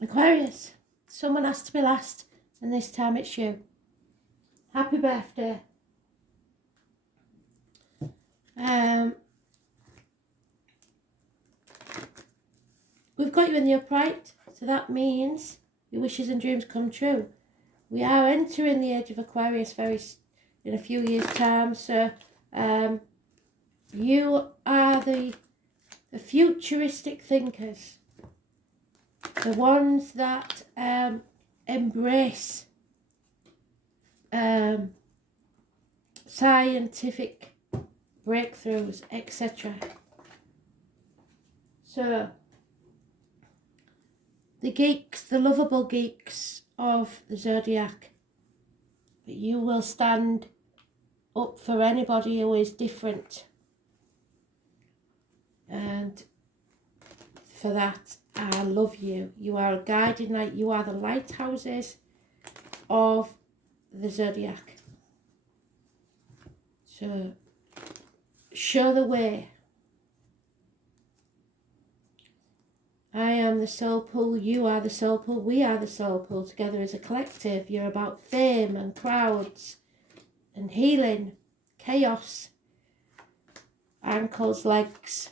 Aquarius, someone has to be last, and this time it's you. Happy birthday. We've got you in the upright, so that means your wishes and dreams come true. We are entering the age of Aquarius in a few years' time, so you are the futuristic thinkers, the ones that embrace scientific breakthroughs, etc. So the geeks, the lovable geeks of the zodiac, but you will stand up for anybody who is different, and for that I love you. You are a guiding light. You are the lighthouses of the zodiac. So show the way. I am the soul pool, you are the soul pool, we are the soul pool. Together as a collective, you're about fame and crowds and healing, chaos, ankles, legs.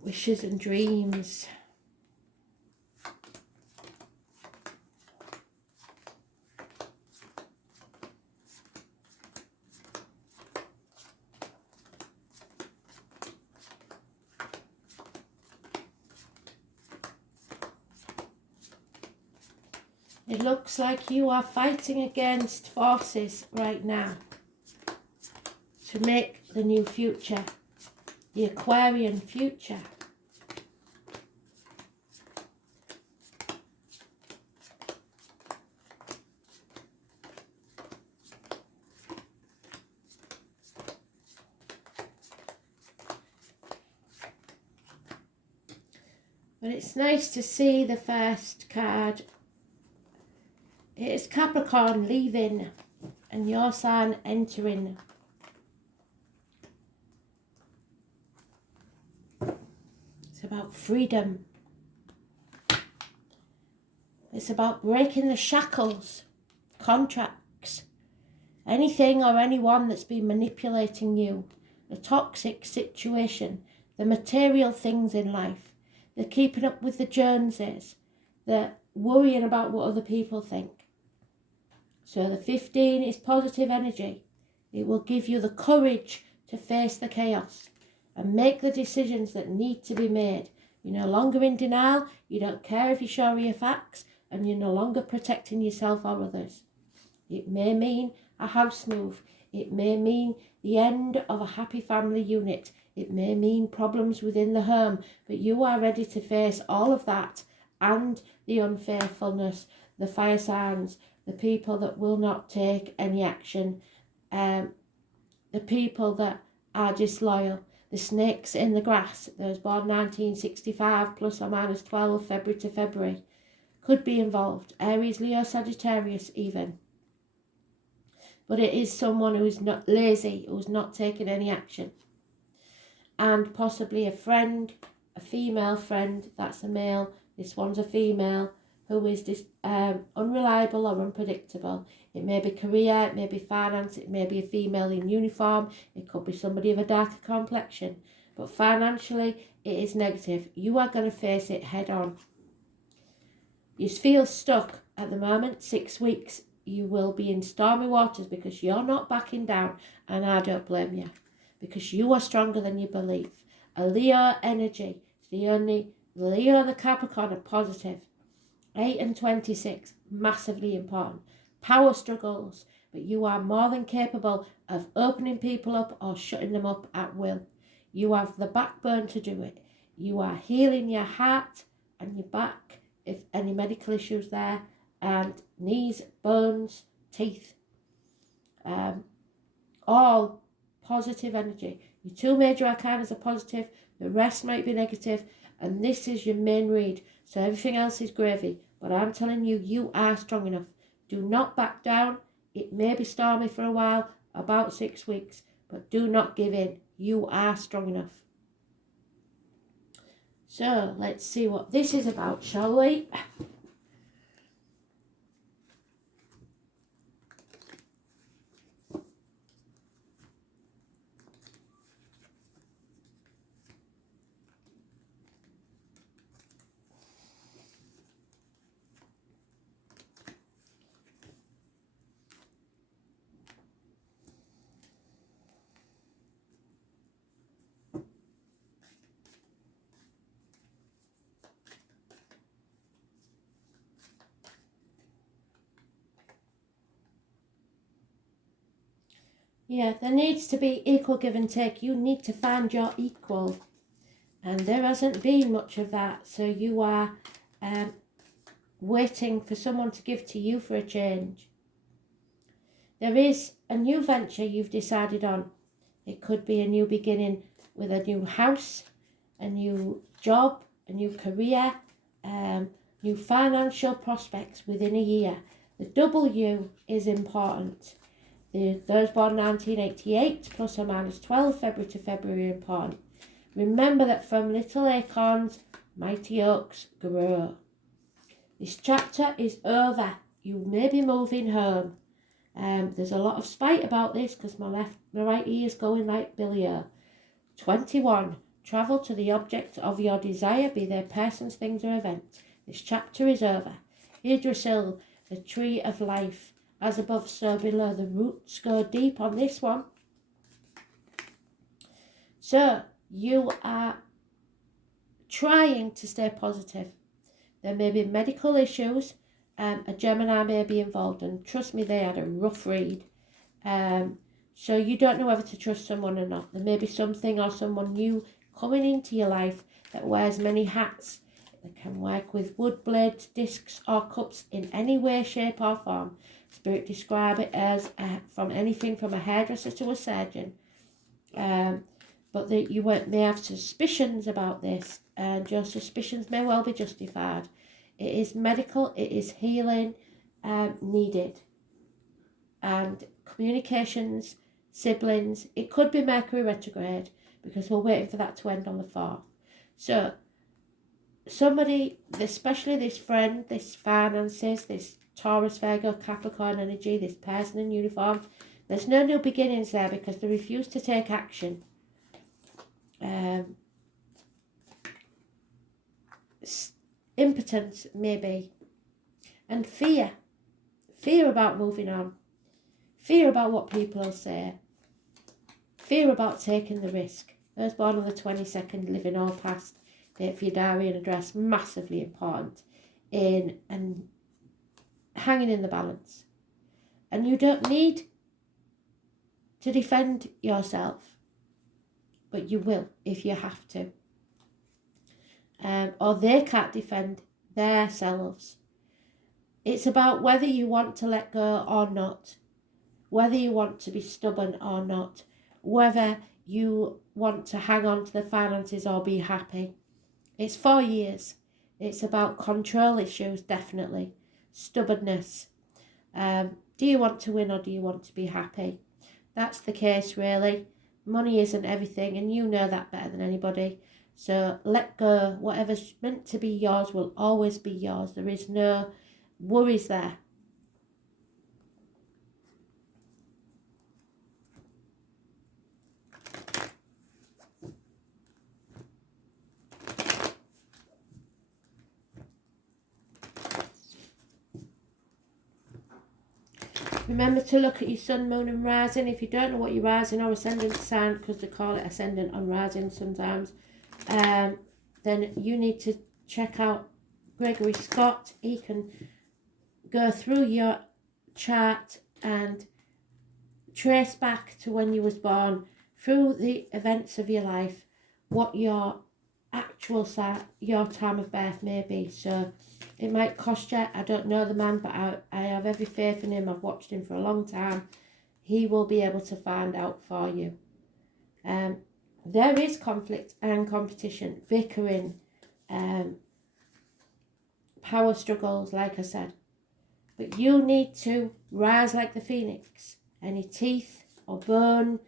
Wishes and dreams. It looks like you are fighting against forces right now to make the new future, the Aquarian future. But it's nice to see the first card. It is Capricorn leaving and your sign entering. It's about freedom. It's about breaking the shackles, contracts, anything or anyone that's been manipulating you, the toxic situation, the material things in life, the keeping up with the Joneses, the worrying about what other people think. So the 15 is positive energy. It will give you the courage to face the chaos and make the decisions that need to be made. You're no longer in denial, you don't care if you're sure of your facts, and you're no longer protecting yourself or others. It may mean a house move. It may mean the end of a happy family unit. It may mean problems within the home, but you are ready to face all of that and the unfaithfulness, the fire signs, the people that will not take any action, the people that are disloyal, the snakes in the grass, those born 1965 plus or minus 12 February to February, could be involved. Aries, Leo, Sagittarius even. But it is someone who is not lazy, who's not taking any action. And possibly a friend, a female friend, that's a male, this one's a female, who is unreliable or unpredictable. It may be career, it may be finance, it may be a female in uniform, it could be somebody of a darker complexion. But financially, it is negative. You are going to face it head on. You feel stuck at the moment, 6 weeks. You will be in stormy waters because you're not backing down, and I don't blame you because you are stronger than you believe. A Leo energy, the only Leo, the Capricorn are positive. 8 and 26, massively important. Power struggles, but you are more than capable of opening people up or shutting them up at will. You have the backbone to do it. You are healing your heart and your back, if any medical issues there, and knees, bones, teeth. All positive energy. Your 2 major arcanas are positive, the rest might be negative, and this is your main read. So everything else is gravy. But I'm telling you, you are strong enough. Do not back down. It may be stormy for a while, about 6 weeks, but do not give in. You are strong enough. So let's see what this is about, shall we? Yeah, there needs to be equal give and take. You need to find your equal. And there hasn't been much of that. So you are waiting for someone to give to you for a change. There is a new venture you've decided on. It could be a new beginning with a new house, a new job, a new career, new financial prospects within a year. The W is important. Those born 1988 plus or minus 12 February to February are important. Remember that from little acorns, mighty oaks grow. This chapter is over. You may be moving home. There's a lot of spite about this because my right ear is going like Billy O. 21. Travel to the object of your desire, be they persons, things or events. This chapter is over. Yggdrasil, the tree of life. As above, so below. The roots go deep on this one. So, you are trying to stay positive. There may be medical issues. A Gemini may be involved, and trust me, they had a rough read. So you don't know whether to trust someone or not. There may be something or someone new coming into your life that wears many hats. They can work with wood blades, discs or cups in any way, shape or form. Spirit describe it as from anything from a hairdresser to a surgeon. But that you may have suspicions about this, and your suspicions may well be justified. It is medical, it is healing needed. And communications, siblings, it could be Mercury retrograde because we're waiting for that to end on the 4th. So somebody, especially this friend, this finances, this Taurus, Virgo, Capricorn energy, this person in uniform, there's no new beginnings there because they refuse to take action. Impotence, maybe. And fear. Fear about moving on. Fear about what people will say. Fear about taking the risk. Those born on the 22nd, living all past. Date for your diary and address, massively important. And hanging in the balance. And you don't need to defend yourself. But you will if you have to. Or they can't defend themselves. It's about whether you want to let go or not. Whether you want to be stubborn or not. Whether you want to hang on to the finances or be happy. It's 4 years. It's about control issues, definitely. Stubbornness. Do you want to win or do you want to be happy? That's the case, really. Money isn't everything, and you know that better than anybody. So let go. Whatever's meant to be yours will always be yours. There is no worries there. Remember to look at your sun, moon and rising. If you don't know what your rising or ascendant sign, because they call it ascendant on rising sometimes, then you need to check out Gregory Scott. He can go through your chart and trace back to when you was born, through the events of your life, what your actual your time of birth may be. So it might cost you. I don't know the man, but I have every faith in him. I've watched him for a long time. He will be able to find out for you. There is conflict and competition, bickering, power struggles, like I said. But you need to rise like the phoenix. Any teeth or bone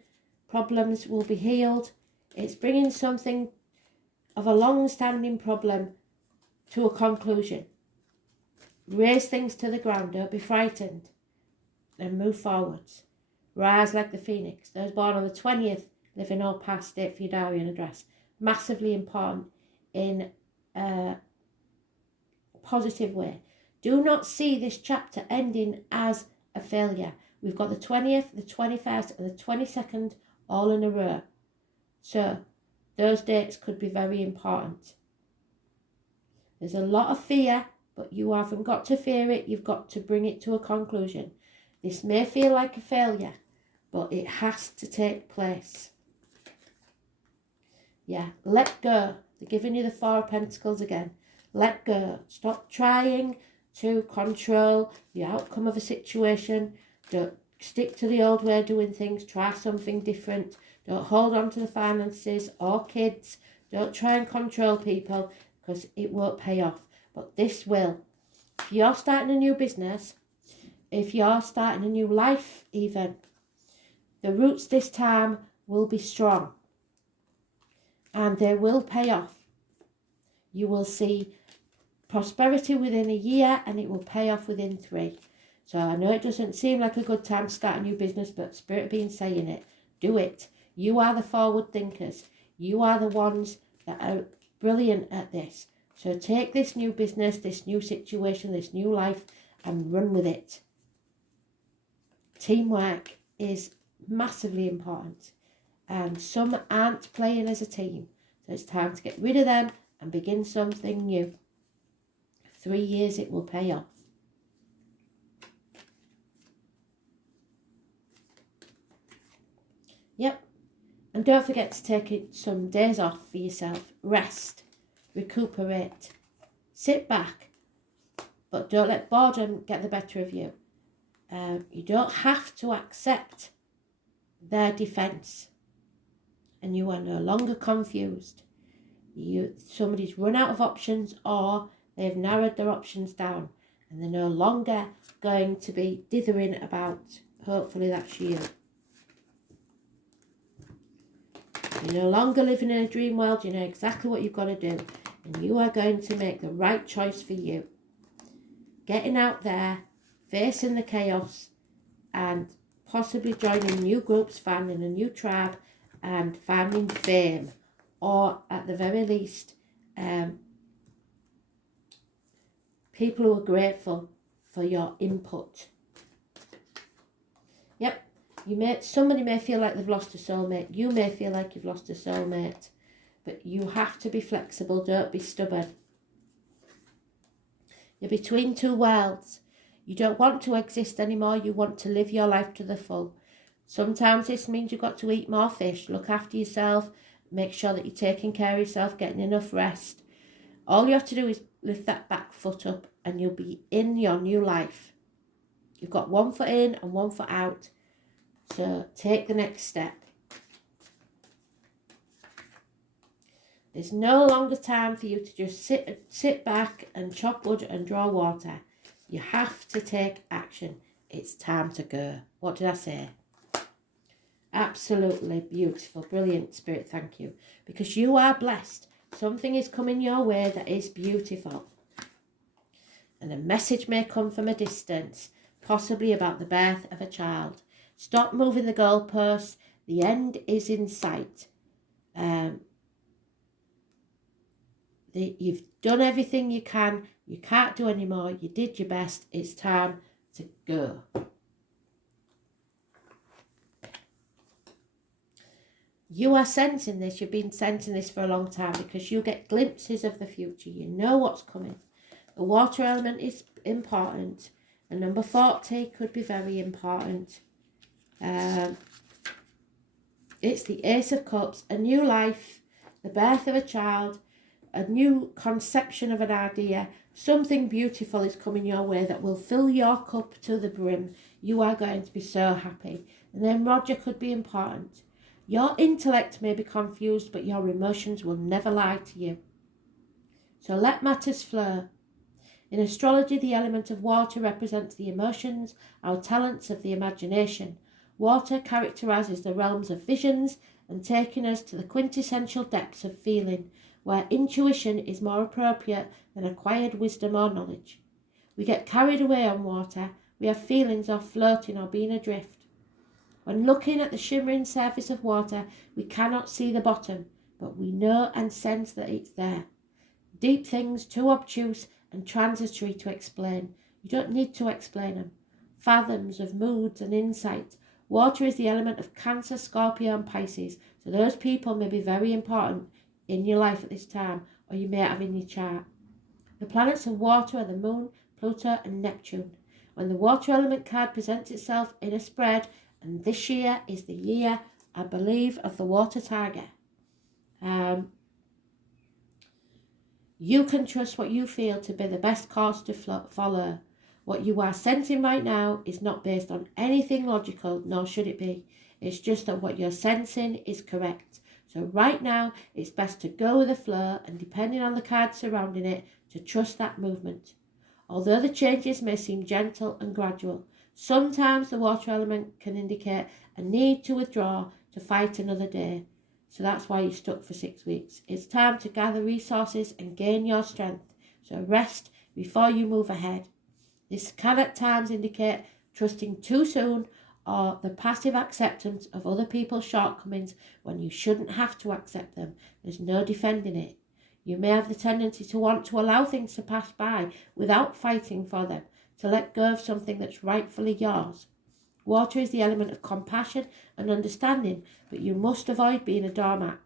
problems will be healed. It's bringing something of a long-standing problem to a conclusion. Raise things to the ground, don't be frightened, and move forwards. Rise like the phoenix. Those born on the 20th, living all past date for your diary and address. Massively important in a positive way. Do not see this chapter ending as a failure. We've got the 20th, the 21st and the 22nd all in a row. So those dates could be very important. There's a lot of fear, but you haven't got to fear it. You've got to bring it to a conclusion. This may feel like a failure, but it has to take place. Yeah, let go. They're giving you the Four of Pentacles again. Let go. Stop trying to control the outcome of a situation. Don't stick to the old way of doing things. Try something different. Don't hold on to the finances or kids. Don't try and control people because it won't pay off. But this will. If you're starting a new business, if you're starting a new life even, the roots this time will be strong and they will pay off. You will see prosperity within a year and it will pay off within 3. So I know it doesn't seem like a good time to start a new business, but Spirit being saying it, do it. You are the forward thinkers. You are the ones that are brilliant at this. So take this new business, this new situation, this new life and run with it. Teamwork is massively important and some aren't playing as a team. So it's time to get rid of them and begin something new. 3 years it will pay off. Yep. And don't forget to take some days off for yourself. Rest. Recuperate. Sit back. But don't let boredom get the better of you. You don't have to accept their defence. And you are no longer confused. Somebody's run out of options or they've narrowed their options down. And they're no longer going to be dithering about. Hopefully that's you. You're no longer living in a dream world. You know exactly what you've got to do. And you are going to make the right choice for you. Getting out there, facing the chaos, and possibly joining new groups, finding a new tribe, and finding fame. Or at the very least, people who are grateful for your input. Yep. Somebody may feel like they've lost a soulmate. You may feel like you've lost a soulmate. But you have to be flexible. Don't be stubborn. You're between two worlds. You don't want to exist anymore. You want to live your life to the full. Sometimes this means you've got to eat more fish. Look after yourself. Make sure that you're taking care of yourself, getting enough rest. All you have to do is lift that back foot up and you'll be in your new life. You've got 1 foot in and 1 foot out. So take the next step. There's no longer time for you to just sit back and chop wood and draw water. You have to take action. It's time to go. What did I say? Absolutely beautiful. Brilliant, Spirit. Thank you. Because you are blessed. Something is coming your way that is beautiful. And a message may come from a distance, possibly about the birth of a child. Stop moving the goalposts. The end is in sight. You've done everything you can. You can't do any more. You did your best. It's time to go. You are sensing this. You've been sensing this for a long time because you get glimpses of the future. You know what's coming. The water element is important. And number 40 could be very important. It's the Ace of Cups, a new life, the birth of a child, a new conception of an idea. Something beautiful is coming your way that will fill your cup to the brim. You are going to be so happy. And then Roger could be important. Your intellect may be confused, but your emotions will never lie to you. So let matters flow. In astrology, the element of water represents the emotions, our talents of the imagination. Water characterises the realms of visions and taking us to the quintessential depths of feeling, where intuition is more appropriate than acquired wisdom or knowledge. We get carried away on water. We have feelings of floating or being adrift. When looking at the shimmering surface of water, we cannot see the bottom, but we know and sense that it's there. Deep things too obtuse and transitory to explain. You don't need to explain them. Fathoms of moods and insights. Water is the element of Cancer, Scorpio and Pisces, so those people may be very important in your life at this time, or you may have in your chart. The planets of water are the Moon, Pluto and Neptune. When the water element card presents itself in a spread, and this year is the year, I believe, of the water tiger. You can trust what you feel to be the best course to follow. What you are sensing right now is not based on anything logical, nor should it be. It's just that what you're sensing is correct. So right now, it's best to go with the flow and, depending on the cards surrounding it, to trust that movement. Although the changes may seem gentle and gradual, sometimes the water element can indicate a need to withdraw to fight another day. So that's why you're stuck for 6 weeks. It's time to gather resources and gain your strength. So rest before you move ahead. This can at times indicate trusting too soon or the passive acceptance of other people's shortcomings when you shouldn't have to accept them. There's no defending it. You may have the tendency to want to allow things to pass by without fighting for them, to let go of something that's rightfully yours. Water is the element of compassion and understanding, but you must avoid being a doormat.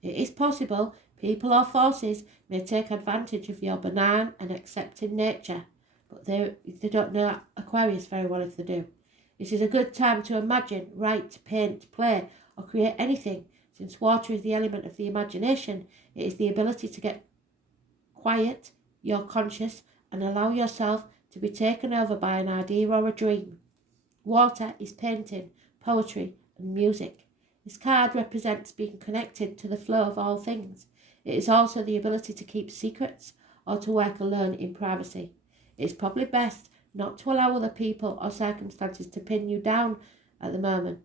It is possible people or forces may take advantage of your benign and accepting nature, but they don't know Aquarius very well if they do. This is a good time to imagine, write, paint, play, or create anything. Since water is the element of the imagination, it is the ability to get quiet, your conscious, and allow yourself to be taken over by an idea or a dream. Water is painting, poetry, and music. This card represents being connected to the flow of all things. It is also the ability to keep secrets or to work alone in privacy. It is probably best not to allow other people or circumstances to pin you down at the moment.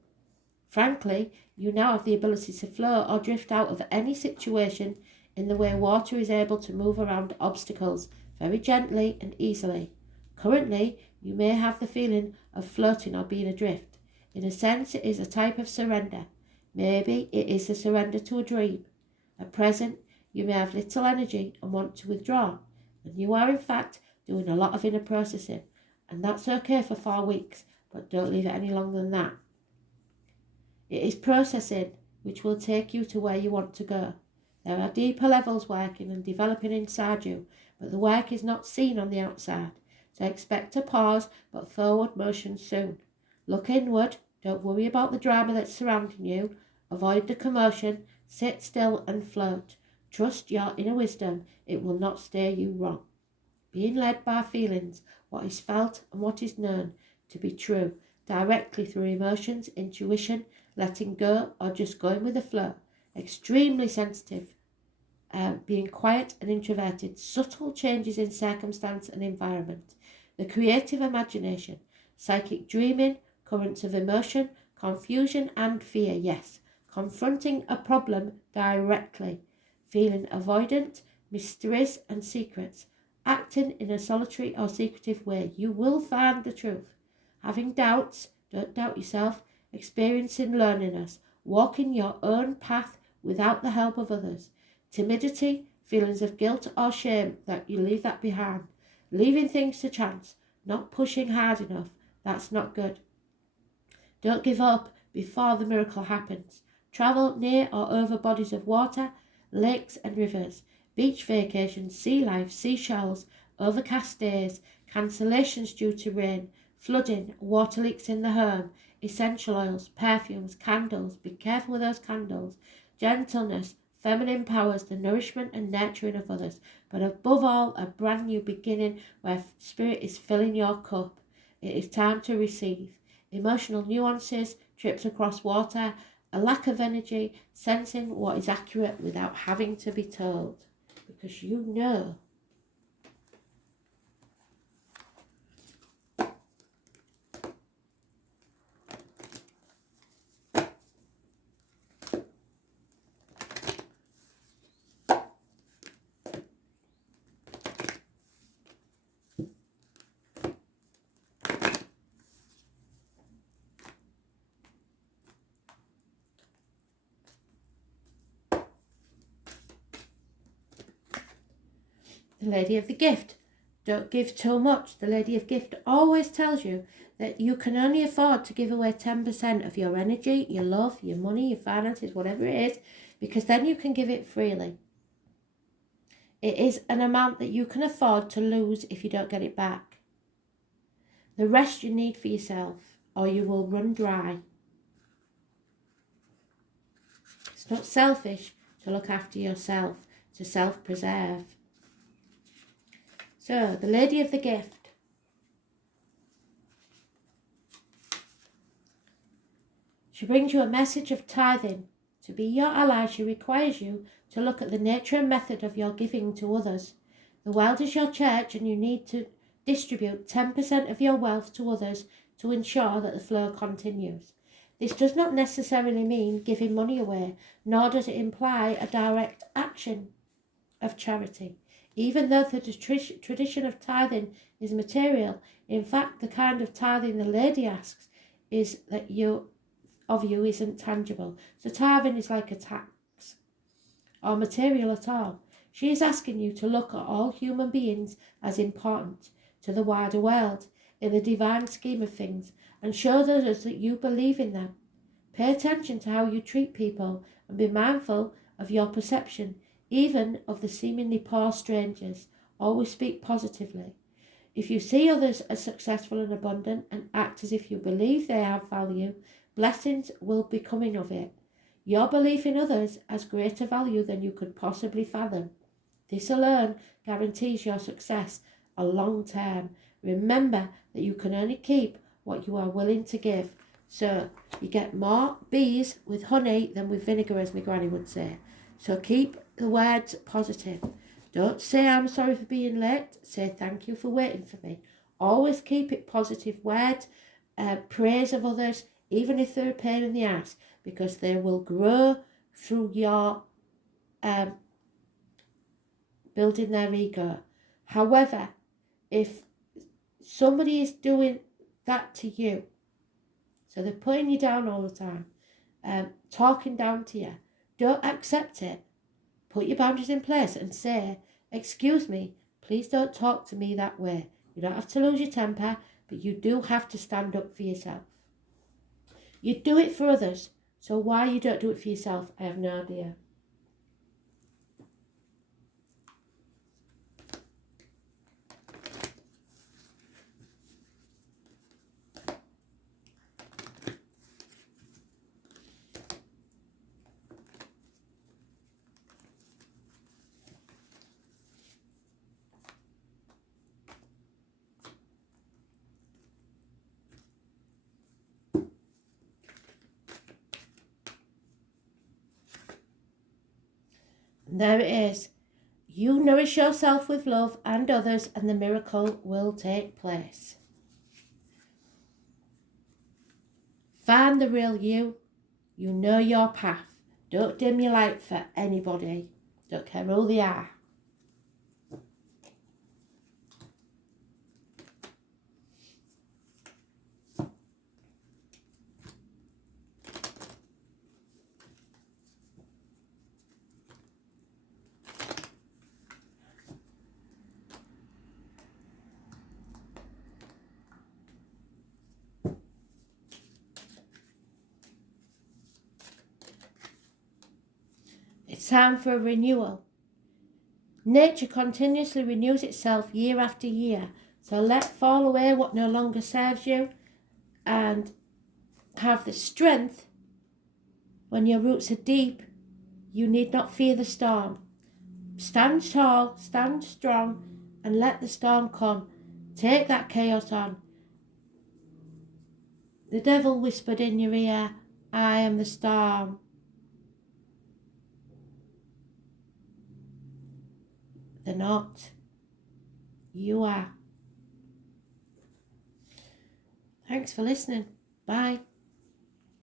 Frankly, you now have the ability to flow or drift out of any situation in the way water is able to move around obstacles very gently and easily. Currently, you may have the feeling of floating or being adrift. In a sense, it is a type of surrender. Maybe it is a surrender to a dream. At present, you may have little energy and want to withdraw, and you are in fact doing a lot of inner processing, and that's okay for 4 weeks, but don't leave it any longer than that. It is processing which will take you to where you want to go. There are deeper levels working and developing inside you, but the work is not seen on the outside. So expect a pause but forward motion soon. Look inward, don't worry about the drama that's surrounding you. Avoid the commotion, sit still and float. Trust your inner wisdom, it will not steer you wrong. Being led by feelings, what is felt and what is known to be true, directly through emotions, intuition, letting go or just going with the flow. Extremely sensitive, being quiet and introverted, subtle changes in circumstance and environment. The creative imagination, psychic dreaming, currents of emotion, confusion and fear, yes. Confronting a problem directly, feeling avoidant, mysteries and secrets, acting in a solitary or secretive way. You will find the truth. Having doubts, don't doubt yourself, experiencing loneliness, walking your own path without the help of others. Timidity, feelings of guilt or shame, that you leave that behind. Leaving things to chance, not pushing hard enough, that's not good. Don't give up before the miracle happens. Travel near or over bodies of water, lakes and rivers, beach vacations, sea life, seashells, overcast days, cancellations due to rain, flooding, water leaks in the home, essential oils, perfumes, candles, be careful with those candles, gentleness, feminine powers, the nourishment and nurturing of others, but above all, a brand new beginning where spirit is filling your cup. It is time to receive. Emotional nuances, trips across water, a lack of energy, sensing what is accurate without having to be told, because you know. The Lady of the Gift. Don't give too much. The Lady of Gift always tells you that you can only afford to give away 10% of your energy, your love, your money, your finances, whatever it is, because then you can give it freely. It is an amount that you can afford to lose if you don't get it back. The rest you need for yourself, or you will run dry. It's not selfish to look after yourself, to self-preserve. So, the Lady of the Gift. She brings you a message of tithing. To be your ally, she requires you to look at the nature and method of your giving to others. The world is your church, and you need to distribute 10% of your wealth to others to ensure that the flow continues. This does not necessarily mean giving money away, nor does it imply a direct action of charity. Even though the tradition of tithing is material, in fact, the kind of tithing the lady asks is that you isn't tangible. So tithing is like a tax, or material at all. She is asking you to look at all human beings as important to the wider world, in the divine scheme of things, and show others that you believe in them. Pay attention to how you treat people, and be mindful of your perception, even of the seemingly poor strangers. Always speak positively. If you see others as successful and abundant, and act as if you believe they have value, blessings will be coming of it. Your belief in others has greater value than you could possibly fathom. This alone guarantees your success a long term. Remember that you can only keep what you are willing to give. So you get more bees with honey than with vinegar, as my granny would say. So keep the words positive. Don't say I'm sorry for being late. Say thank you for waiting for me. Always keep it positive words, praise of others, even if they're a pain in the ass, because they will grow through your building their ego. However, if somebody is doing that to you, so they're putting you down all the time, talking down to you, don't accept it. Put your boundaries in place and say, excuse me, please don't talk to me that way. You don't have to lose your temper, but you do have to stand up for yourself. You do it for others, so why you don't do it for yourself, I have no idea. And there it is. You nourish yourself with love and others, and the miracle will take place. Find the real you. You know your path. Don't dim your light for anybody. Don't care who they are. It's time for a renewal. Nature continuously renews itself year after year, so let fall away what no longer serves you and have the strength. When your roots are deep, you need not fear the storm. Stand tall, stand strong, and let the storm come. Take that chaos on. The devil whispered in your ear, I am the storm. They're not. You are. Thanks for listening. Bye.